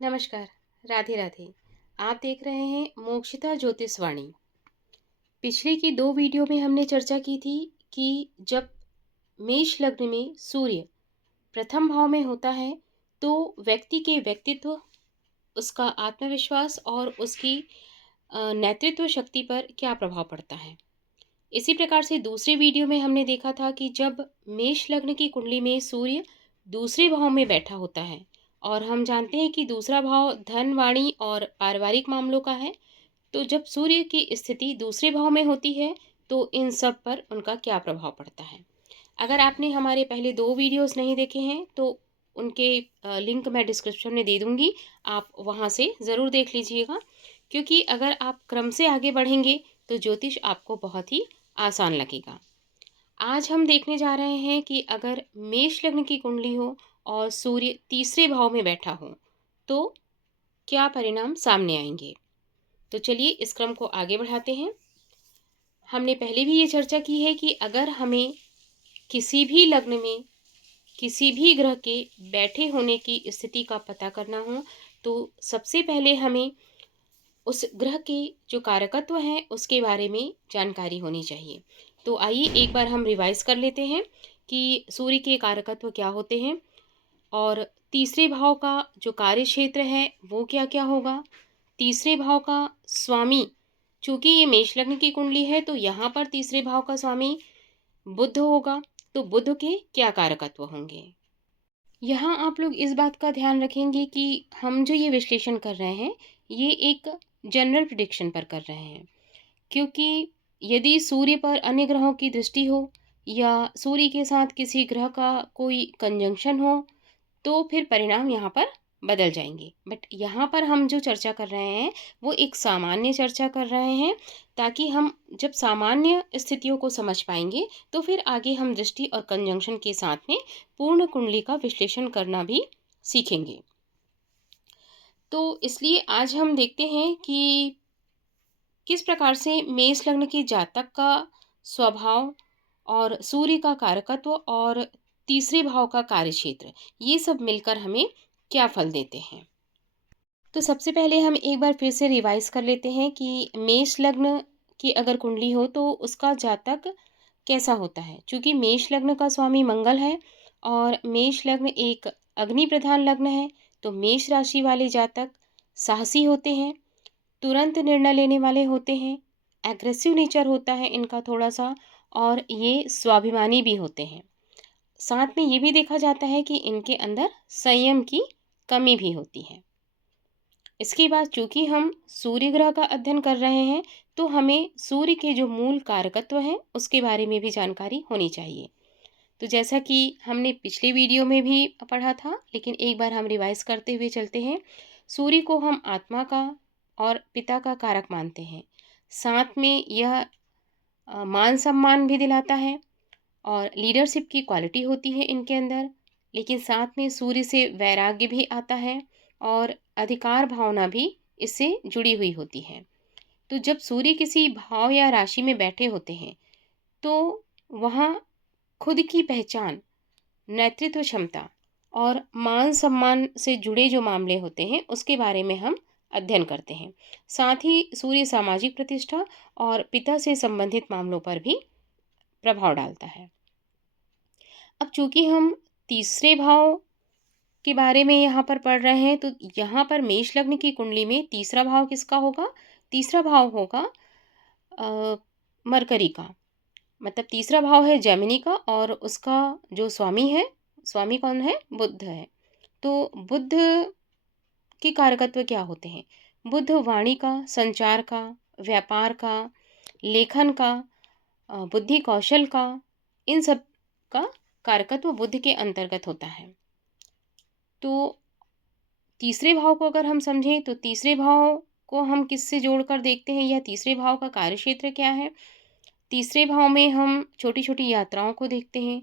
नमस्कार। राधे राधे। आप देख रहे हैं मोक्षिता ज्योतिषवाणी। पिछले की दो वीडियो में हमने चर्चा की थी कि जब मेष लग्न में सूर्य प्रथम भाव में होता है तो व्यक्ति के व्यक्तित्व, उसका आत्मविश्वास और उसकी नेतृत्व शक्ति पर क्या प्रभाव पड़ता है। इसी प्रकार से दूसरे वीडियो में हमने देखा था कि जब मेष लग्न की कुंडली में सूर्य दूसरे भाव में बैठा होता है और हम जानते हैं कि दूसरा भाव धन, वाणी और पारिवारिक मामलों का है, तो जब सूर्य की स्थिति दूसरे भाव में होती है तो इन सब पर उनका क्या प्रभाव पड़ता है। अगर आपने हमारे पहले दो वीडियोस नहीं देखे हैं तो उनके लिंक मैं डिस्क्रिप्शन में दे दूंगी, आप वहां से ज़रूर देख लीजिएगा, क्योंकि अगर आप क्रम से आगे बढ़ेंगे तो ज्योतिष आपको बहुत ही आसान लगेगा। आज हम देखने जा रहे हैं कि अगर मेष लग्न की कुंडली हो और सूर्य तीसरे भाव में बैठा हो तो क्या परिणाम सामने आएंगे। तो चलिए इस क्रम को आगे बढ़ाते हैं। हमने पहले भी ये चर्चा की है कि अगर हमें किसी भी लग्न में किसी भी ग्रह के बैठे होने की स्थिति का पता करना हो तो सबसे पहले हमें उस ग्रह के जो कारकत्व हैं उसके बारे में जानकारी होनी चाहिए। तो आइए एक बार हम रिवाइज कर लेते हैं कि सूर्य के कारकत्व क्या होते हैं और तीसरे भाव का जो कार्य क्षेत्र है वो क्या क्या होगा। तीसरे भाव का स्वामी, चूंकि ये मेष लग्न की कुंडली है तो यहाँ पर तीसरे भाव का स्वामी बुध होगा, तो बुध के क्या कारकत्व होंगे। यहाँ आप लोग इस बात का ध्यान रखेंगे कि हम जो ये विश्लेषण कर रहे हैं ये एक जनरल प्रिडिक्शन पर कर रहे हैं, क्योंकि यदि सूर्य पर अन्य ग्रहों की दृष्टि हो या सूर्य के साथ किसी ग्रह का कोई कंजंक्शन हो तो फिर परिणाम यहाँ पर बदल जाएंगे। बट यहाँ पर हम जो चर्चा कर रहे हैं वो एक सामान्य चर्चा कर रहे हैं, ताकि हम जब सामान्य स्थितियों को समझ पाएंगे तो फिर आगे हम दृष्टि और कंजंक्शन के साथ में पूर्ण कुंडली का विश्लेषण करना भी सीखेंगे। तो इसलिए आज हम देखते हैं कि किस प्रकार से मेष लग्न की जातक का स्वभाव और सूर्य का कारकत्व और तीसरे भाव का कार्यक्षेत्र ये सब मिलकर हमें क्या फल देते हैं। तो सबसे पहले हम एक बार फिर से रिवाइज कर लेते हैं कि मेष लग्न की अगर कुंडली हो तो उसका जातक कैसा होता है। चूंकि मेष लग्न का स्वामी मंगल है और मेष लग्न एक अग्नि प्रधान लग्न है, तो मेष राशि वाले जातक साहसी होते हैं, तुरंत निर्णय लेने वाले होते हैं, एग्रेसिव नेचर होता है इनका थोड़ा सा, और ये स्वाभिमानी भी होते हैं। साथ में ये भी देखा जाता है कि इनके अंदर संयम की कमी भी होती है। इसके बाद चूंकि हम सूर्य ग्रह का अध्ययन कर रहे हैं तो हमें सूर्य के जो मूल कारकत्व हैं उसके बारे में भी जानकारी होनी चाहिए। तो जैसा कि हमने पिछले वीडियो में भी पढ़ा था, लेकिन एक बार हम रिवाइज करते हुए चलते हैं। सूर्य को हम आत्मा का और पिता का कारक मानते हैं। साथ में यह मान सम्मान भी दिलाता है और लीडरशिप की क्वालिटी होती है इनके अंदर। लेकिन साथ में सूर्य से वैराग्य भी आता है और अधिकार भावना भी इससे जुड़ी हुई होती है। तो जब सूर्य किसी भाव या राशि में बैठे होते हैं तो वहाँ खुद की पहचान, नेतृत्व क्षमता और मान सम्मान से जुड़े जो मामले होते हैं उसके बारे में हम अध्ययन करते हैं। साथ ही सूर्य सामाजिक प्रतिष्ठा और पिता से संबंधित मामलों पर भी प्रभाव डालता है। अब चूंकि हम तीसरे भाव के बारे में यहाँ पर पढ़ रहे हैं तो यहाँ पर मेष लग्न की कुंडली में तीसरा भाव किसका होगा। तीसरा भाव होगा मरकरी का, मतलब तीसरा भाव है जेमिनी का और उसका जो स्वामी है, स्वामी कौन है, बुध है। तो बुध के कारकत्व क्या होते हैं। बुध वाणी का, संचार का, व्यापार का, लेखन का, बुद्धि कौशल का, इन सब का कारकत्व बुध के अंतर्गत होता है। तो तीसरे भाव को अगर हम समझें तो तीसरे भाव को हम किससे जोड़कर देखते हैं, या तीसरे भाव का कार्यक्षेत्र क्या है। तीसरे भाव में हम छोटी छोटी यात्राओं को देखते हैं।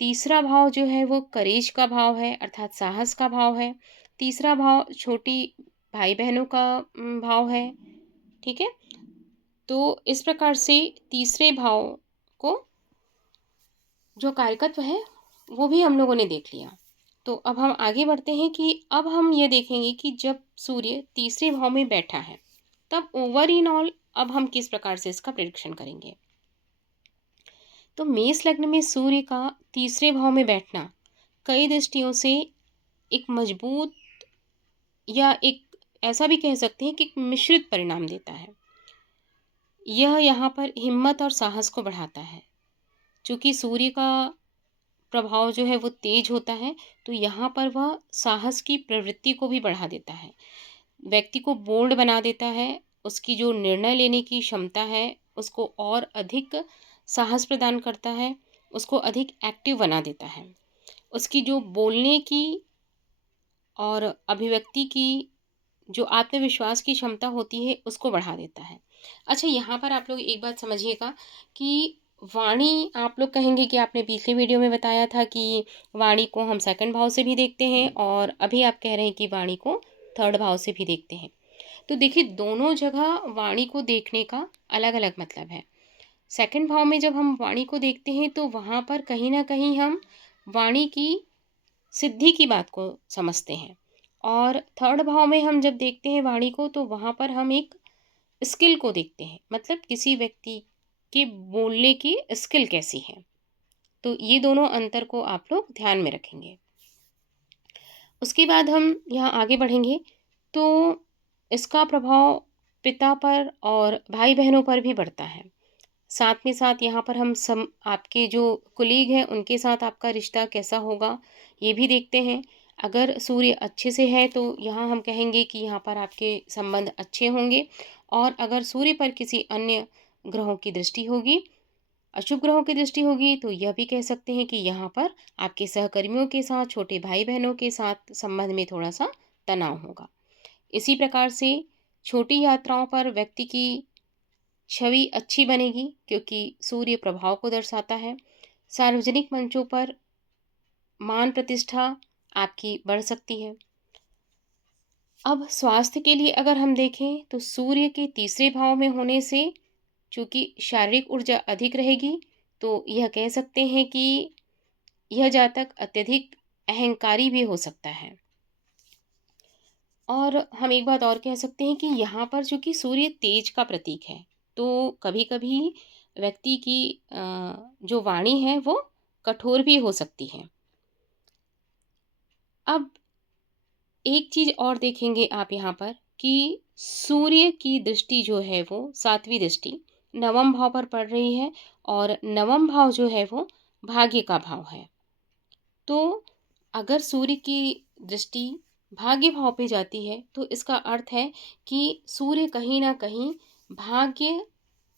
तीसरा भाव जो है वो करेज का भाव है, अर्थात साहस का भाव है। तीसरा भाव छोटी भाई बहनों का भाव है। ठीक है, तो इस प्रकार से तीसरे भाव को जो कारकत्व है वो भी हम लोगों ने देख लिया। तो अब हम आगे बढ़ते हैं कि अब हम ये देखेंगे कि जब सूर्य तीसरे भाव में बैठा है तब ओवर इन ऑल अब हम किस प्रकार से इसका प्रिडिक्शन करेंगे। तो मेष लग्न में सूर्य का तीसरे भाव में बैठना कई दृष्टियों से एक मजबूत या एक ऐसा भी कह सकते हैं कि एक मिश्रित परिणाम देता है। यह यहाँ पर हिम्मत और साहस को बढ़ाता है। चूँकि सूर्य का प्रभाव जो है वो तेज होता है, तो यहाँ पर वह साहस की प्रवृत्ति को भी बढ़ा देता है। व्यक्ति को बोल्ड बना देता है, उसकी जो निर्णय लेने की क्षमता है, उसको और अधिक साहस प्रदान करता है, उसको अधिक एक्टिव बना देता है। उसकी जो बोलने की और अभिव्यक्ति की जो आत्मविश्वास की क्षमता होती है, उसको बढ़ा देता है। अच्छा, यहाँ पर आप लोग एक बात समझिएगा कि वाणी आप लोग कहेंगे कि आपने पिछले वीडियो में बताया था कि वाणी को हम सेकंड भाव से भी देखते हैं और अभी आप कह रहे हैं कि वाणी को थर्ड भाव से भी देखते हैं। तो देखिए, दोनों जगह वाणी को देखने का अलग अलग मतलब है। सेकंड भाव में जब हम वाणी को देखते हैं तो वहाँ पर कहीं ना कहीं हम वाणी की सिद्धि की बात को समझते हैं, और थर्ड भाव में हम जब देखते हैं वाणी को तो वहाँ पर हम एक स्किल को देखते हैं, मतलब किसी व्यक्ति के बोलने की स्किल कैसी है। तो ये दोनों अंतर को आप लोग ध्यान में रखेंगे। उसके बाद हम यहाँ आगे बढ़ेंगे तो इसका प्रभाव पिता पर और भाई बहनों पर भी पड़ता है। साथ में साथ यहाँ पर हम आपके जो कुलीग हैं उनके साथ आपका रिश्ता कैसा होगा ये भी देखते हैं। अगर सूर्य अच्छे से है तो यहाँ हम कहेंगे कि यहाँ पर आपके संबंध अच्छे होंगे, और अगर सूर्य पर किसी अन्य ग्रहों की दृष्टि होगी, अशुभ ग्रहों की दृष्टि होगी, तो यह भी कह सकते हैं कि यहाँ पर आपके सहकर्मियों के साथ, छोटे भाई बहनों के साथ संबंध में थोड़ा सा तनाव होगा। इसी प्रकार से छोटी यात्राओं पर व्यक्ति की छवि अच्छी बनेगी क्योंकि सूर्य प्रभाव को दर्शाता है। सार्वजनिक मंचों पर मान प्रतिष्ठा आपकी बढ़ सकती है। अब स्वास्थ्य के लिए अगर हम देखें तो सूर्य के तीसरे भाव में होने से चूँकि शारीरिक ऊर्जा अधिक रहेगी, तो यह कह सकते हैं कि यह जातक अत्यधिक अहंकारी भी हो सकता है। और हम एक बात और कह सकते हैं कि यहाँ पर चूँकि सूर्य तेज का प्रतीक है, तो कभी-कभी व्यक्ति की जो वाणी है वो कठोर भी हो सकती है। अब एक चीज़ और देखेंगे आप यहाँ पर कि सूर्य की दृष्टि जो है वो सातवीं दृष्टि नवम भाव पर पड़ रही है, और नवम भाव जो है वो भाग्य का भाव है। तो अगर सूर्य की दृष्टि भाग्य भाव पे जाती है तो इसका अर्थ है कि सूर्य कहीं ना कहीं भाग्य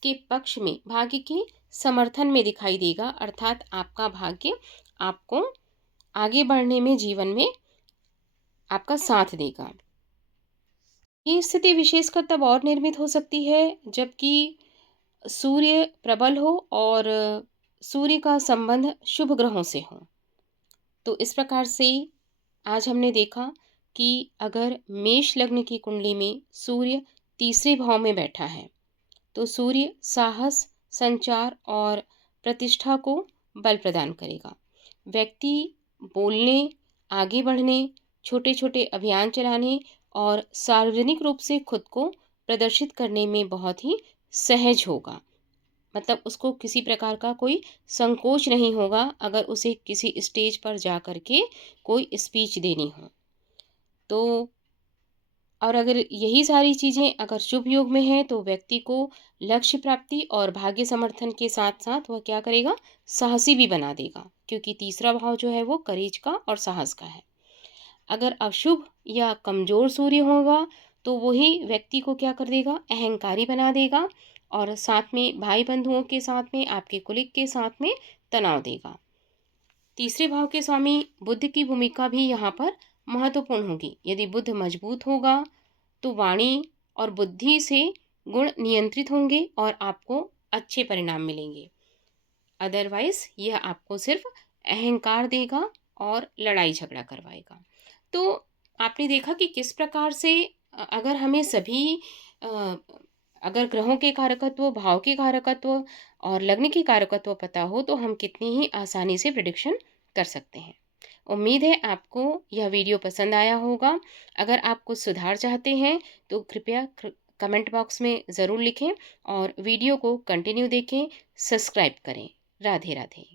के पक्ष में, भाग्य के समर्थन में दिखाई देगा, अर्थात आपका भाग्य आपको आगे बढ़ने में, जीवन में आपका साथ देगा। ये स्थिति विशेषकर तब और निर्मित हो सकती है जबकि सूर्य प्रबल हो और सूर्य का संबंध शुभ ग्रहों से हो। तो इस प्रकार से आज हमने देखा कि अगर मेष लग्न की कुंडली में सूर्य तीसरे भाव में बैठा है तो सूर्य साहस, संचार और प्रतिष्ठा को बल प्रदान करेगा। व्यक्ति बोलने, आगे बढ़ने, छोटे छोटे अभियान चलाने और सार्वजनिक रूप से खुद को प्रदर्शित करने में बहुत ही सहज होगा। मतलब उसको किसी प्रकार का कोई संकोच नहीं होगा अगर उसे किसी स्टेज पर जा कर के कोई स्पीच देनी हो। तो और अगर यही सारी चीज़ें अगर शुभ योग में हैं तो व्यक्ति को लक्ष्य प्राप्ति और भाग्य समर्थन के साथ साथ वह क्या करेगा, साहसी भी बना देगा, क्योंकि तीसरा भाव जो है वो करेज का और साहस का है। अगर अशुभ या कमज़ोर सूर्य होगा तो वही व्यक्ति को क्या कर देगा, अहंकारी बना देगा, और साथ में भाई बंधुओं के साथ में, आपके कुलिक के साथ में तनाव देगा। तीसरे भाव के स्वामी बुध की भूमिका भी यहाँ पर महत्वपूर्ण होगी। यदि बुध मजबूत होगा तो वाणी और बुद्धि से गुण नियंत्रित होंगे और आपको अच्छे परिणाम मिलेंगे। अदरवाइज यह आपको सिर्फ अहंकार देगा और लड़ाई झगड़ा करवाएगा। तो आपने देखा कि किस प्रकार से अगर हमें सभी अ, अगर ग्रहों के कारकत्व, भाव के कारकत्व और लग्न के कारकत्व पता हो तो हम कितनी ही आसानी से प्रिडिक्शन कर सकते हैं। उम्मीद है आपको यह वीडियो पसंद आया होगा। अगर आप कुछ सुधार चाहते हैं तो कृपया कमेंट बॉक्स में ज़रूर लिखें और वीडियो को कंटिन्यू देखें, सब्सक्राइब करें। राधे राधे।